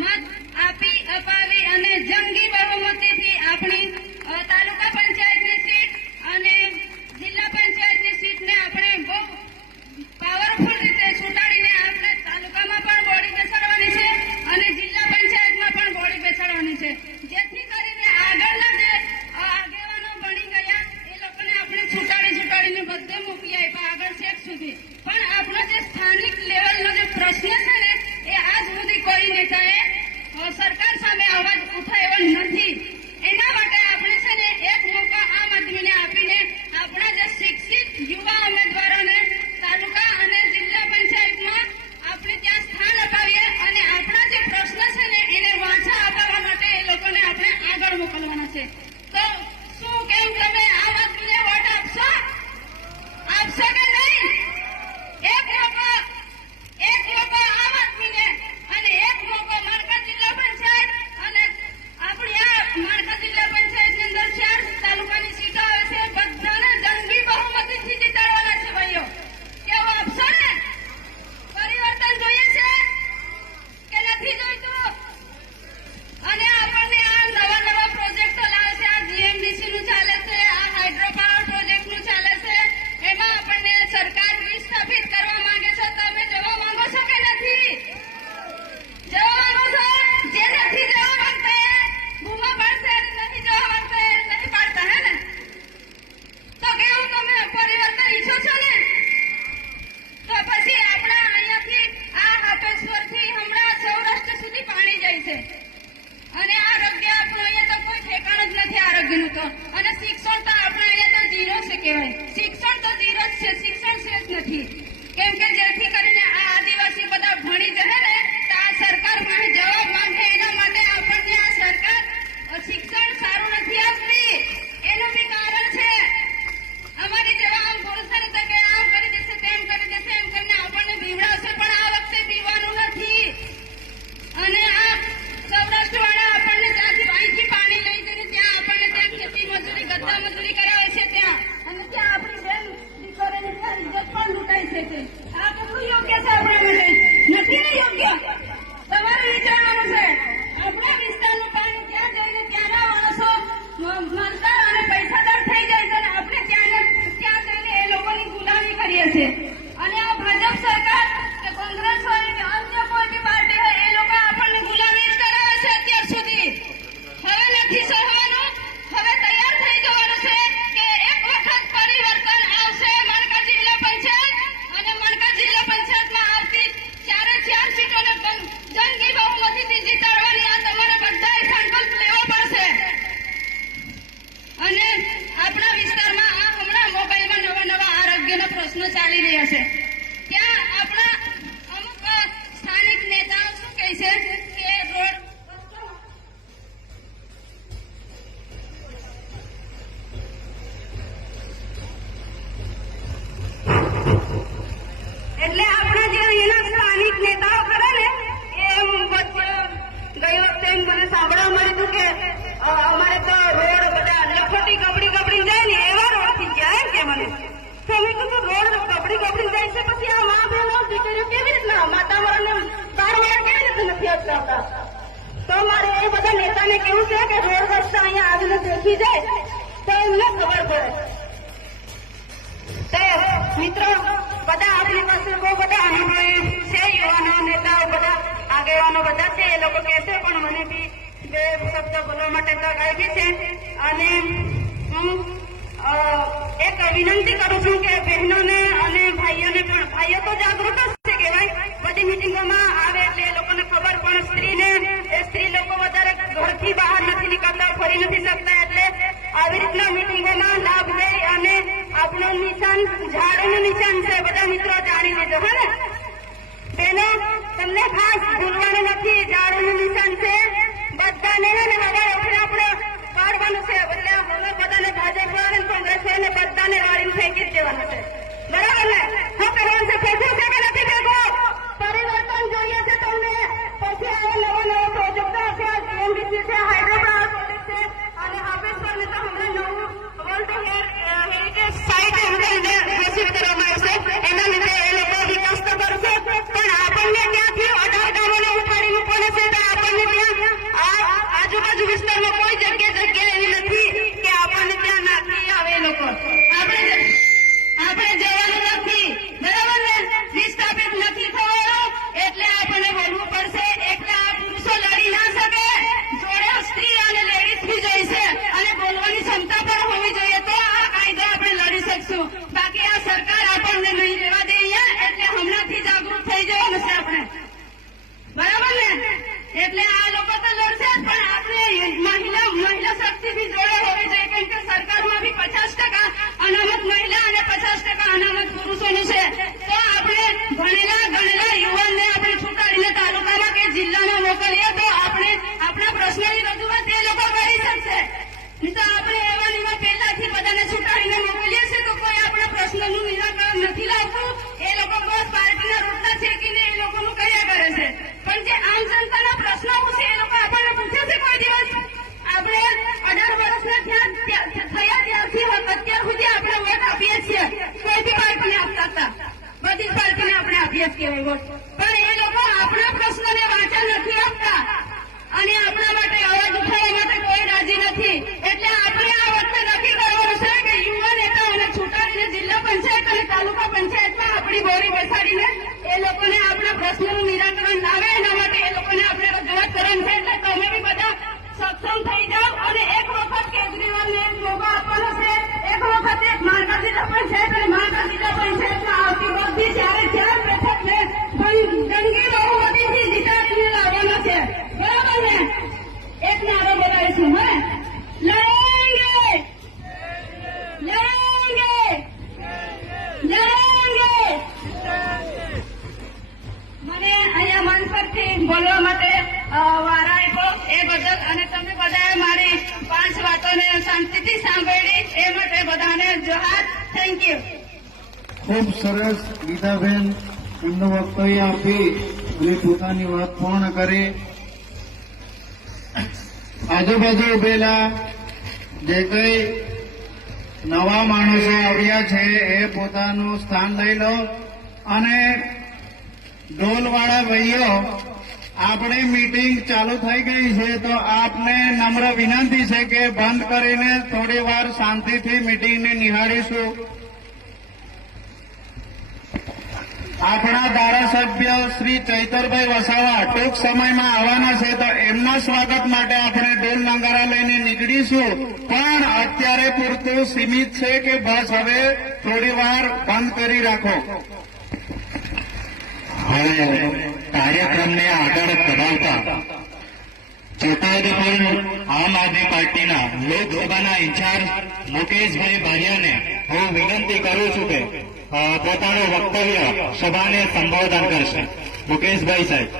મત આપી અપાવી અને જંગી બહુમતીથી આપણી તાલુકા પંચાયતની સીટ અને જિલ્લા પંચાયતની સીટને આપણે બહુ પાવરફુલ રીતે છૂટાડીને આપણે તાલુકામાં પણ બોડી બેસાડવાની છે અને જિલ્લા પંચાયતમાં પણ બોડી બેસાડવાની છે, જેથી કરીને આગળના જે આગેવાનો બની ગયા એ લોકોને આપણે છૂટાડીને બધે મોકલી આપ્યા આગળ છેક સુધી, પણ આપણો જે સ્થાનિક લેવલનો જે પ્રશ્ન છે ને એ આજ સુધી કોઈ નેતાએ સરકાર સામે અવાજ ઉઠાવ્યો નથી. એના માટે આપણે છે ને એક મોકો આમ આદમીને આપીને આપણા જે શિક્ષિત યુવા ઉમેદવારોને તાલુકા અને જિલ્લા પંચાયતમાં આપણે ત્યાં સ્થાન અપાવીએ અને આપણા જે પ્રશ્ન છે ને એને વાંચા અપાવવા માટે એ લોકોને આપણે આગળ મોકલવાના છે. તો શું કેમ તમે આમ આદમીને વોટ આપશો કે નહીં? એક મોકો આમ આદમીને અને એક મોકો માળકા જિલ્લા પંચાયત અને આપણી આ માળકા જિલ્લા પંચાયતની અંદર 4 તાલુકાની સીટો આવે છે, બધાને જંગી બહુમતીથી જીતાડવાના છે. ભાઈઓ કેવું આપશો ને? પરિવર્તન જોઈએ છે કે નથી જોઈતું? અને આપણને આ નવા પ્રોજેક્ટો લાવે છે, આ જીએમડીસી નું ચાલે છે, આ હાઇડ્રો પાવર પ્રોજેક્ટ નું ચાલે છે, એમાં આપણને સરકાર વિસ્થાપિત કરવા માંગે છે. તમે જવા માંગો છો કે નથી? જવા માંગો છો? જે નથી જવા માંગતા બૂમા પાડશે, નથી જવા માંગતા નહીં પાડતા, હે ને? તો કેવું તમે પરિવર્તન ઈચ્છો છો ને? તો પછી આપણા અહીંયાથી આ હાપેશ્વરથી હમણાં સૌરાષ્ટ્ર સુધી પાણી જાય છે અને આરોગ્ય આપણું અહીંયા તો કોઈ ઠેકાણ જ નથી આરોગ્યનું. તો અને શિક્ષણ તો આપણે અહીંયા તો ઝીરો છે કહેવાય. શિક્ષણ તો ઝીરો જ છે, શિક્ષણ છે જ નથી. કેમ કે જેથી કરીને આ આદિવાસી બધા ભણી જશે ને તો આ સરકાર પાસે જવાબ માંગે, એના માટે આપણને આ સરકાર શિક્ષણ સારું નથી આપતી. એનું બી કારણ છે. અમારી જેવા આમ બોલશે ને તો કે આમ કરી દેશે તેમ કરી દેશે એમ કરીને આપણને બીવડાવશે, પણ આ વખતે બીવાનું નથી. અને આ સૌરાષ્ટ્ર વાળા આપણને ત્યાંથી અહીંથી પાણી લઈ જઈને ત્યાં આપણને ત્યાં ખેતી મજૂરી ગદ્દા મજૂરી કરાવે છે ત્યાં, અને ત્યાં આપણી બેન દીકરીની ત્યાં ઇજ્જત પણ લૂંટાઈ છે. આ કેટલું યોગ્ય છે આપણા માટે? નથી ને યોગ્ય? તમારે વિચારવાનું છે. આપણા વિસ્તારનું પાણી ત્યાં જઈને ત્યાંના માણસો માલદાર અને પૈસાદાર થઈ જાય છે અને આપણે ત્યાં જઈને એ લોકોની ગુલામી કરીએ છીએ. અને આ ભાજપ સરકાર કે કોંગ્રેસ હોય કે અન્ય કોઈ બી પાર્ટી હોય એ લોકો આપણને ગુલામી જ કરાવે છે અત્યાર સુધી. હવે નથી સહવાનું, હવે તૈયાર થઈ જવાનું છે કે એક વખત પરિવર્તન આવશે. માળકા જિલ્લા પંચાયત અને માળકા જિલ્લા પંચાયતમાં આવતી 4 સીટોને જંગી બહુમતીથી જીતાડવાની આ તમારે બધાએ સંકલ્પ લેવો પડશે. અને આપણા વિસ્તારમાં આ હમણાં મોબાઈલમાં નવા આરોગ્યના પ્રશ્નો ચાલી રહ્યા છે. ત્યાં આપણા અમુક સ્થાનિક નેતાઓ શું કહે છે કે રોડ એટલે આપણા જે અહીંના સ્થાનિક નેતાઓ કરે ને એ ગઈ વખતે મને સાંભળવા મળ્યું હતું કે અમારે તો રોડ બધા લખોટી કપડી જાય ને એવા રોડ થઈ ગયા એમ કે મને. તો મેં કીધું રોડ કપડી જાય છે પછી આ મા બહેનો દીકરીઓ કેવી રીતના માતા વાળાને બાર વાળા કેવી રીતે નથી અટકાવતા? તો મારે એ બધા નેતાને કેવું છે કે રોડ રસ્તા અહીંયા આવીને દેખી જાય તો એમને ખબર પડે. તો મિત્રો બધા આપણી પાસે બહુ બધા અનુભવી છે, યુવાનો નેતાઓ બધા આગેવાનો બધા છે, એ લોકો કહેશે પણ મને બી 2 શબ્દ બોલવા માટે તક આવી છે. અને હું એક વિનંતી કરું છું કે બહેનોને અને ભાઈઓને પણ, ભાઈઓ તો જાગૃત જ છે કહેવાય, બધી મિટિંગોમાં આવે એટલે એ લોકોને ખબર, પણ સ્ત્રી લોકો વધારે ઘરથી બહાર નથી નીકળતા, ફરી નથી શકતા, એટલે આવી રીતના મિટિંગોમાં લાભ લઈ અને આપણું નિશાન ઝાડનું નિશાન છે, બધા મિત્રો જાણી લેજો. હે ને બેનો, તમને ખાસ ભૂલવાનું નથી, ઝાડનું નિશાન છે. બધાને હવે આપણે કાઢવાનું છે, એટલે બધાને ભાજપ વાળા કોંગ્રેસ વાળાને બધાને વાળીને ફેંકી જ દેવાનું છે. બરાબર ને? શું કરવાનું છે? ફેંકવું છે કે નથી ફેંકવું? પરિવર્તન જોઈએ છે તમને. પછી આવા નવા પ્રોજેક્ટો છે, જીએમડીસી છે, હાઇડ્રો પાવર પ્રોજેક્ટ છે, અને હાપેશ્વરને તો હમણાં નવું વર્લ્ડ હેરિટેજ સાઇટ ઘોષિત કરવામાં આવશે. એના લીધે એ લોકો વિકાસ તો કરશે, પણ આપણને ત્યાંથી 18 ગામોને ઉઠાડી મૂકવાના છે તો આપણને એટલે આ લોકો તો લડશે જ, પણ આપણે મહિલા શક્તિ બી જોડે હોવી જોઈએ, કેમ કે સરકારમાં બી 50% અનામત મહિલા અને 50% અનામત પુરુષોનું છે. તો આપણે ગણેલા યુવાનને આપણે છૂટાડીને તાલુકામાં કે જિલ્લામાં મોકલીએ તો આપણે આપણા પ્રશ્નોની રજૂઆત એ લોકો કરી શકશે. તો આપણે એવાનીમાં પહેલાથી બધાને છૂટાડીને મોકલીએ છીએ તો કોઈ આપણા પ્રશ્નનું નિરાકરણ નથી લાવતું. એ લોકો બસ પાર્ટીના રોટલા છેકીને એ લોકોનું કર્યા કરે છે, પણ જે આમ જનતાના પ્રશ્નો છે એ લોકો આપણને પૂછે છે કોઈ દિવસ? આપણે 18 વર્ષના થયા ત્યારથી અત્યાર સુધી આપણે વોટ આપીએ છીએ, કોઈ બી પાર્ટીને આપતા હતા, બધી જ પાર્ટીને આપણે આપીએ છીએ વોટ, પણ એ લોકો આપણા પ્રશ્નોને વાંચા નથી આપતા અને આપણા માટે અવાજ ઉઠાવવા માટે કોઈ રાજી નથી. એટલે આપણે આ વખતે નક્કી કરવાનું છે કે યુવા નેતાઓને છૂટાડીને જિલ્લા પંચાયત અને તાલુકા પંચાયતમાં આપણી બોરી બેસાડીને એ લોકોને આપણા પ્રશ્નોનું નિરાકરણ લાવે, એના માટે એ લોકોને આપણે રજૂઆત કરવાની છે. એટલે તમે બી બધા સક્ષમ થઈ જાઓ અને એક વખત કેજરીવાલને મોકો આપવાનો છે. એક વખત માળકા જિલ્લા પંચાયત અને માળકા જિલ્લા પંચાયતમાં આવતી બધી જ્યારે બેઠકને જંગી બહુમતીથી જીતાડીને લાવવાનો છે. બરાબર ને? એક નારો બોલાવીશું. હે લડેંગે મને અહીંયા મંચ પરથી બોલવા માટે વાર આપ્યો એ બદલ અને તમે બધાએ મારી 5 વાતોને શાંતિથી સાંભળી એ માટે બધાને જોહાર. Thank you. ખૂબ સરસ ગીતાબેન એમનું વક્તવ્ય આપી અને પોતાની વાત પૂર્ણ કરી. આજુબાજુ ઉભેલા જે કઈ નવા માણસો આવ્યા છે એ પોતાનું સ્થાન લઈ લો અને ઢોલવાળા ભાઈઓ આપણી મીટિંગ ચાલુ થઈ ગઈ છે તો આપને નમ્ર વિનંતી છે કે બંધ કરીને થોડી વાર શાંતિથી મીટિંગને નિહાળીશું. આપણા ધારાસભ્ય શ્રી ચૈતરભાઈ વસાવા ટૂંક સમયમાં આવવાના છે તો એમના સ્વાગત માટે આપણે ઢોલ નગારા લઈને નીકળીશું, પણ અત્યારે પૂરતું સીમિત છે કે બસ હવે થોડી વાર બંધ કરી રાખો. હવે કાર્યક્રમને આગળ વધાવતા છોટાઉદેપુર આમ આદમી પાર્ટીના લોકસભાના ઇન્ચાર્જ મુકેશભાઈ બારિયાને હું વિનંતી કરું છું કે પોતાનું વક્તવ્ય સભાને સંબોધન કરશે. મુકેશભાઈ સાહેબ.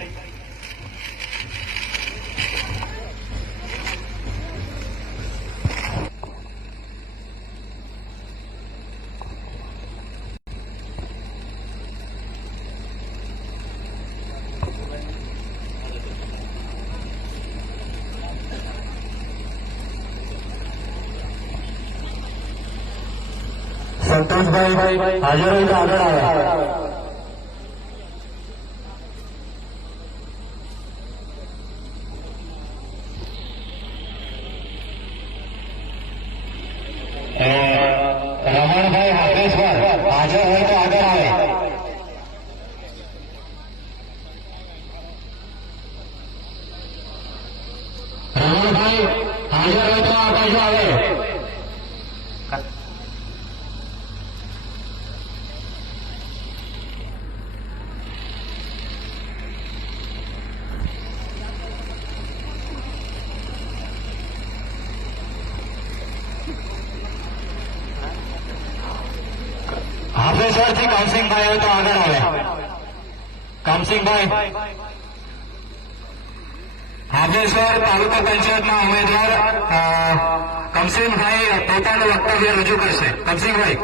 સંતોષભાઈ હાજર હોય તો આગળ આવ્યા. રમણભાઈ હાથેશ્વર હાજર હોય તો આગળ આવે. રમણભાઈ હાજર હોય તો આ બાજુ આવે. હાફેશ્વરથી કામસિંગભાઈ હોય તો આગળ આવે. કામસિંગભાઈ હાફેશ્વર તાલુકા પંચાયતના ઉમેદવાર કમસિંગભાઈ પોતાનું વક્તવ્ય રજૂ કરશે. કમસિંગભાઈ.